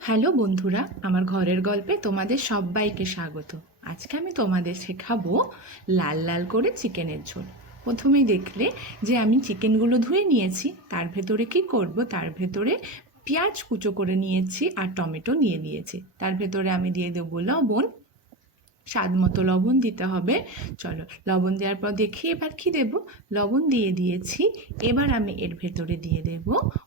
Hello বন্ধুরা, আমার ঘরের গল্পে তোমাদের সবাইকে স্বাগত। আজকে আমি তোমাদের শেখাবো লাল লাল করে চিকেনের ঝোল। প্রথমেই দেখলে যে আমি চিকেনগুলো ধুয়ে নিয়েছি, তার ভেতরে কি করব, তার ভেতরে পেঁয়াজ কুচো করে নিয়েছি আর টমেটো নিয়ে নিয়েছি। তার ভেতরে আমি দিয়ে দেবো লবণ, স্বাদ মতো লবণ দিতে হবে। চলো, লবণ দেওয়ার পর দেখি এবার কি দেব। লবণ দিয়ে দিয়েছি, এবার আমি এর ভেতরে দিয়ে দেব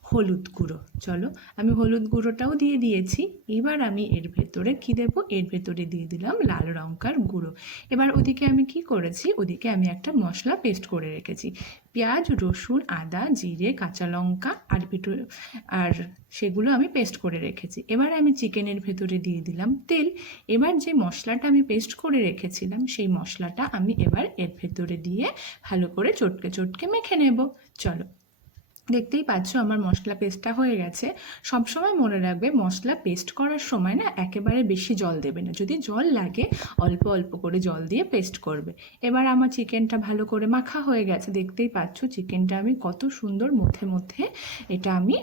হলুদ গুঁড়ো। চলো, আমি হলুদ গুঁড়োটাও দিয়ে দিয়েছি। এবার আমি এর ভেতরে কি দেব, এর ভেতরে দিয়ে দিলাম লাল লঙ্কার গুঁড়ো। এবার ওদিকে আমি কি করেছি, ওদিকে আমি একটা মশলা পেস্ট করে রেখেছি। পেঁয়াজ, রসুন, আদা, জিরে, কাঁচা লঙ্কা আর সেগুলো আমি পেস্ট করে রেখেছি। এবার আমি চিকেনের ভেতরে দিয়ে দিলাম তেল। এবার যে মশলাটা আমি পেস্ট করে রেখেছিলাম, সেই মশলাটা আমি এবার এর ভেতরে দিয়ে ভালো করে চটকে চটকে মেখে নেব। চলো, দেখতেই পাচ্ছ আমার মশলা পেস্টটা হয়ে গেছে। সবসময় মনে রাখবে, মশলা পেস্ট করার সময় না একেবারে বেশি জল দেবে না, যদি জল লাগে অল্প অল্প করে জল দিয়ে পেস্ট করবে। এবার আমার চিকেনটা ভালো করে মাখা হয়ে গেছে, দেখতেই পাচ্ছ চিকেনটা আমি কত সুন্দর মধ্যে মধ্যে এটা আমি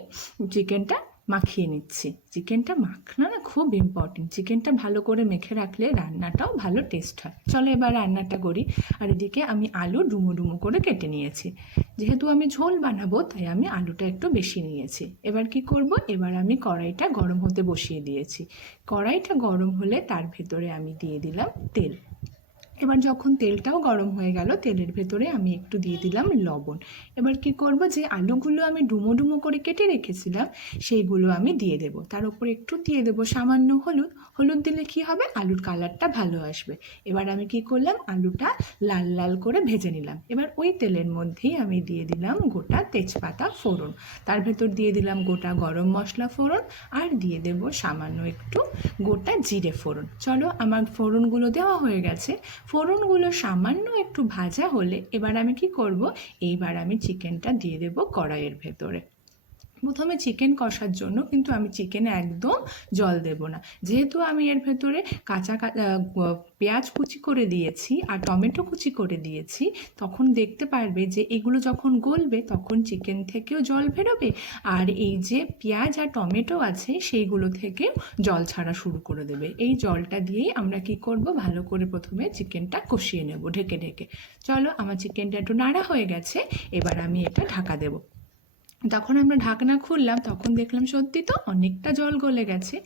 চিকেনটা মাখিয়ে নিচ্ছি। চিকেনটা মাখনা না খুব ইম্পর্টেন্ট, চিকেনটা ভালো করে মেখে রাখলে রান্নাটাও ভালো টেস্ট হয়। চলো এবার রান্নাটা করি। আর এদিকে আমি আলু ডুমো ডুমো করে কেটে নিয়েছি। যেহেতু আমি ঝোল বানাবো তাই আমি আলুটা একটু বেশি নিয়েছি। এবার কি করব, এবার আমি কড়াইটা গরম হতে বসিয়ে দিয়েছি। কড়াইটা গরম হলে তার ভেতরে আমি দিয়ে দিলাম তেল। এবার যখন তেলটাও গরম হয়ে গেল, তেলের ভেতরে আমি একটু দিয়ে দিলাম লবণ। এবার কি করব, যে আলুগুলো আমি ডুমো ডুমো করে কেটে রেখেছিলাম সেইগুলো আমি দিয়ে দেব। তার উপর একটু দিয়ে দেবো সামান্য হলুদ। হলুদ দিলে কি হবে, আলুর কালারটা ভালো আসবে। এবার আমি কি করলাম, আলুটা লাল লাল করে ভেজে নিলাম। এবার ওই তেলের মধ্যেই আমি দিয়ে দিলাম গোটা তেজপাতা ফোড়ন, তার ভেতর দিয়ে দিলাম গোটা গরম মশলা ফোড়ন, আর দিয়ে দেব সামান্য একটু গোটা জিরে ফোড়ন। চলো, আমার ফোড়নগুলো দেওয়া হয়ে গেছে। ফোড়নগুলো সামান্য একটু ভাজা হলে এবার আমি কি করব, এইবার আমি চিকেনটা দিয়ে দেব কড়াইয়ের ভেতরে। প্রথমে চিকেন কষার জন্য কিন্তু আমি চিকেনে একদম জল দেব না, যেহেতু আমি এর ভেতরে পেঁয়াজ কুচি করে দিয়েছি আর টমেটো কুচি করে দিয়েছি। তখন দেখতে পারবে যে এগুলো যখন গলবে তখন চিকেন থেকেও জল বেরোবে, আর এই যে পেঁয়াজ আর টমেটো আছে সেইগুলো থেকে জল ছাড়া শুরু করে দেবে। এই জলটা দিয়েই আমরা কি করব, ভালো করে প্রথমে চিকেনটা কষিয়ে নেব ঢেকে ঢেকে। চলো, আমার চিকেনটা একটু নাড়া হয়ে গেছে, এবার আমি এটা ঢাকা দেব। তখন আমরা ঢাকনা খুললাম, তখন দেখলাম সত্যি তো অনেকটা জল গলে গেছে।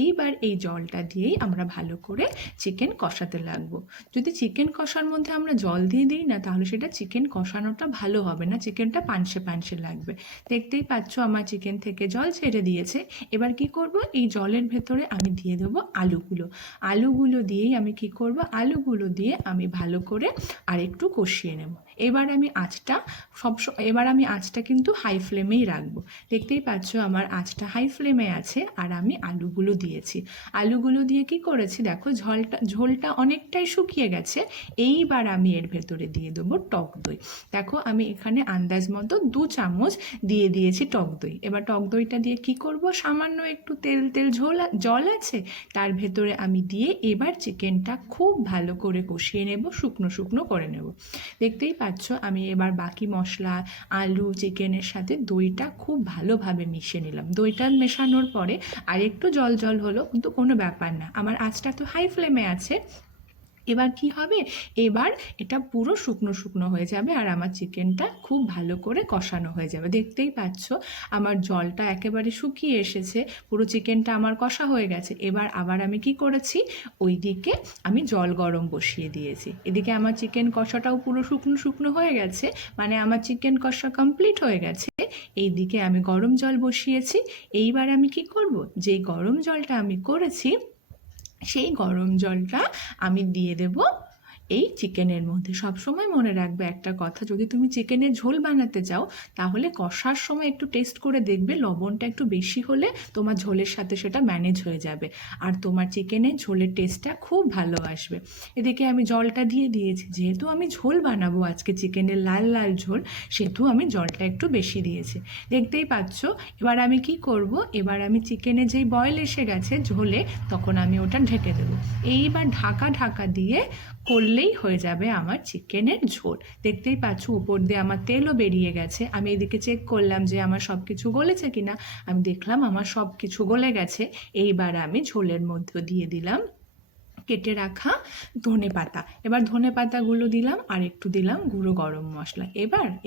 এইবার এই জলটা দিয়েই আমরা ভালো করে চিকেন কষাতে লাগবো। যদি চিকেন কষার মধ্যে আমরা জল দিয়ে দিই না, তাহলে সেটা চিকেন কষানোটা ভালো হবে না, চিকেনটা পানসে পানসে লাগবে। দেখতেই পাচ্ছ আমার চিকেন থেকে জল ছেড়ে দিয়েছে। এবার কি করব, এই জলের ভেতরে আমি দিয়ে দেবো আলুগুলো। আলুগুলো দিয়েই আমি কি করব, আলুগুলো দিয়ে আমি ভালো করে আরেকটু কষিয়ে নেব। এবার আমি আঁচটা কিন্তু হাই ফ্লেমেই রাখবো। দেখতেই পাচ্ছ আমার আঁচটা হাই ফ্লেমে আছে, আর আমি আলুগুলো দিয়েছি। আলুগুলো দিয়ে কি করেছি দেখো, ঝোলটা অনেকটাই শুকিয়ে গেছে। এইবার আমি এর ভেতরে দিয়ে দেবো টক দই। দেখো আমি এখানে আন্দাজ মতো 2 চামচ দিয়ে দিয়েছি টক দই। এবার টক দইটা দিয়ে কি করব, সামান্য একটু তেল তেল জল আছে তার ভেতরে আমি দিয়ে এবার চিকেনটা খুব ভালো করে কষিয়ে নেব, শুকনো শুকনো করে নেব। দেখতেই পাচ্ছ আমি এবার বাকি মশলা, আলু, চিকেনের সাথে দইটা খুব ভালোভাবে মিশিয়ে নিলাম। দইটা মেশানোর পরে আর একটু জল জল হলো, কিন্তু কোনো ব্যাপার না, আমার আঁচটা তো হাই ফ্লেমে আছে। এবার কি হবে, এবার এটা পুরো শুকনো শুকনো হয়ে যাবে আর আমার চিকেনটা খুব ভালো করে কষানো হয়ে যাবে। দেখতেই পাচ্ছ আমার জলটা একেবারে শুকিয়ে এসেছে, পুরো চিকেনটা আমার কষা হয়ে গেছে। এবার আবার আমি কি করেছি, ওইদিকে আমি জল গরম বসিয়ে দিয়েছি। এদিকে আমার চিকেন কষাটাও পুরো শুকনো শুকনো হয়ে গেছে, মানে আমার চিকেন কষা কমপ্লিট হয়ে গেছে। এইদিকে আমি গরম জল বসিয়েছি। এইবার আমি কি করব, যেই গরম জলটা আমি করেছি সেই গরম জলটা আমি দিয়ে দেব এই চিকেনের মধ্যে। সবসময় মনে রাখবে একটা কথা, যদি তুমি চিকেনের ঝোল বানাতে চাও তাহলে কষার সময় একটু টেস্ট করে দেখবে, লবণটা একটু বেশি হলে তোমার ঝোলের সাথে সেটা ম্যানেজ হয়ে যাবে আর তোমার চিকেনের ঝোলের টেস্টটা খুব ভালো আসবে। এদিকে আমি জলটা দিয়ে দিয়েছি, যেহেতু আমি ঝোল বানাবো আজকে চিকেনের লাল লাল ঝোল, সেহেতু আমি জলটা একটু বেশি দিয়েছি। দেখতেই পাচ্ছ এবার আমি কি করব, এবার আমি চিকেনে যেই বয়েল এসে গেছে ঝোলে, তখন আমি ওটা ঢেকে দেবো। এইবার ঢাকা ঢাকা দিয়ে করলে হলেই হয়ে যাবে আমার চিকেনের ঝোল। দেখতেই পাচ্ছ উপর দিয়ে আমার তেলও বেরিয়ে গেছে। আমি এদিকে চেক করলাম যে আমার সব কিছু গলেছে কিনা। আমি দেখলাম আমার সব কিছু গলে গেছে। এইবার আমি ঝোলের মধ্যে দিয়ে দিলাম কেটে রাখা ধনেপাতা। এবার ধনেপাতাগুলো দিলাম আর একটু দিলাম গুঁড়ো গরম মশলা।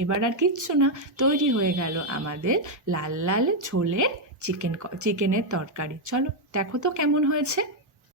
এবার আর কিচ্ছু না, তৈরি হয়ে গেল আমাদের লাল লাল ঝোলের চিকেনের তরকারি। চলো দেখো তো কেমন হয়েছে।